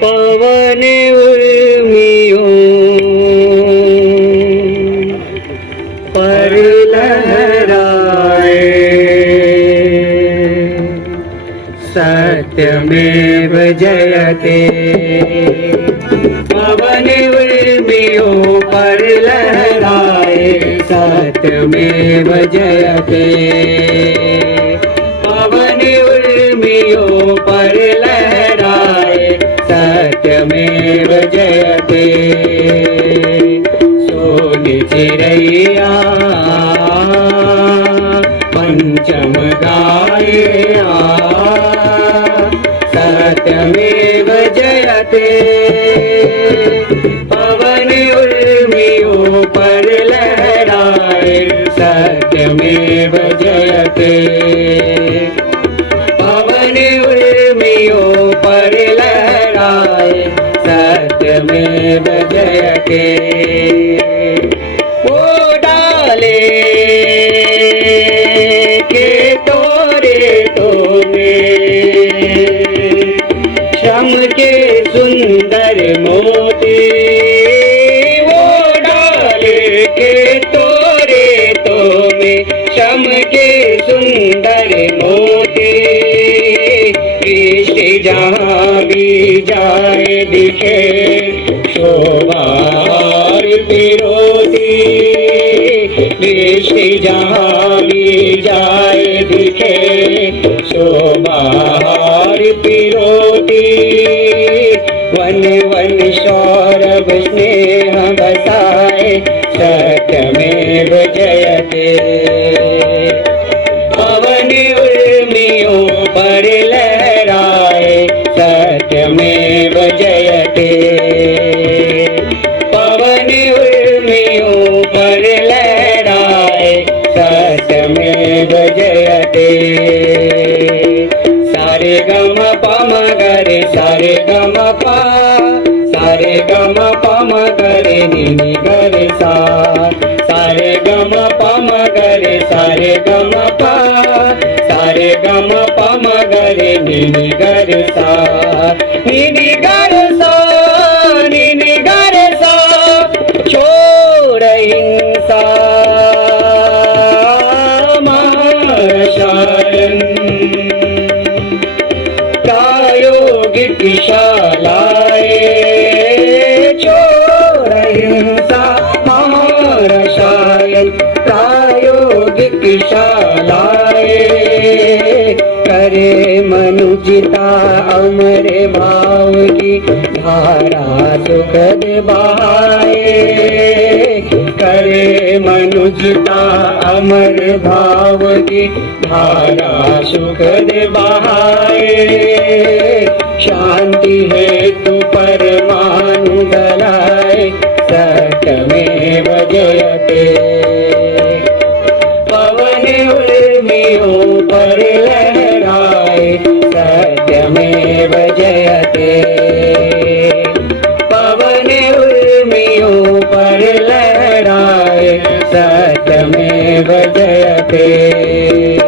पवन उर्मियों पर लहराए, सत्यमेव जयते। पवन उर्मियों पर लहराए, सत्यमेव जयते। पवन उर्मियों पर लहराए, सत्यमेव जयते। सोन चिरैया पंचम गाये, सत्यमेव जयते। पवन उर्मियों पर लहराए, सत्यमेव जयते। पवन उर्मियों पर लहराए, सत्यमेव जयते। वो डाले के तोरे तो में श्रम के सुंदर मोती, वो डाले के तोरे तो में श्रम के सुंदर मोती। दृष्टि जहाँ भी जाए दिखे, शोभा और पिरोती। दृष्टि जहाँ भी जाए दिखे, शोभा और पिरोती। वन वन सौरभ स्नेह बसाए, सत्यमेव जयते। पवन उर्मियों पर लहराए, सत्यमेव जयते। पवन उर्मियों पर लहराए, सत्यमेव जयते। सारे गम पम गरे, सारे गम पा, सारे गम पम गरे निनि गरे सा। सारे गम पम गरे, सारे गम पा, सारे गम पम गरे निनि गरे सा। निनि गरे सा, निनि गरे सा, छोड़ हिंसा महाशयन। प्रायोगिक शालाए, छोड़ हिंसा महारसायन। प्रायोगिक शालाए, करे मनुजिता अमर भाव की धारा सुखद बहाए। करे मनुजिता अमर भाव की धारा सुखद बहाए। शांति हेतु परमाणु गलाए, सत्यमेव जयते। पवन उर्मियों पर लहराए, सत्यमेव जयते। पवन उर्मियों पर लहराए, सत्यमेव जयते।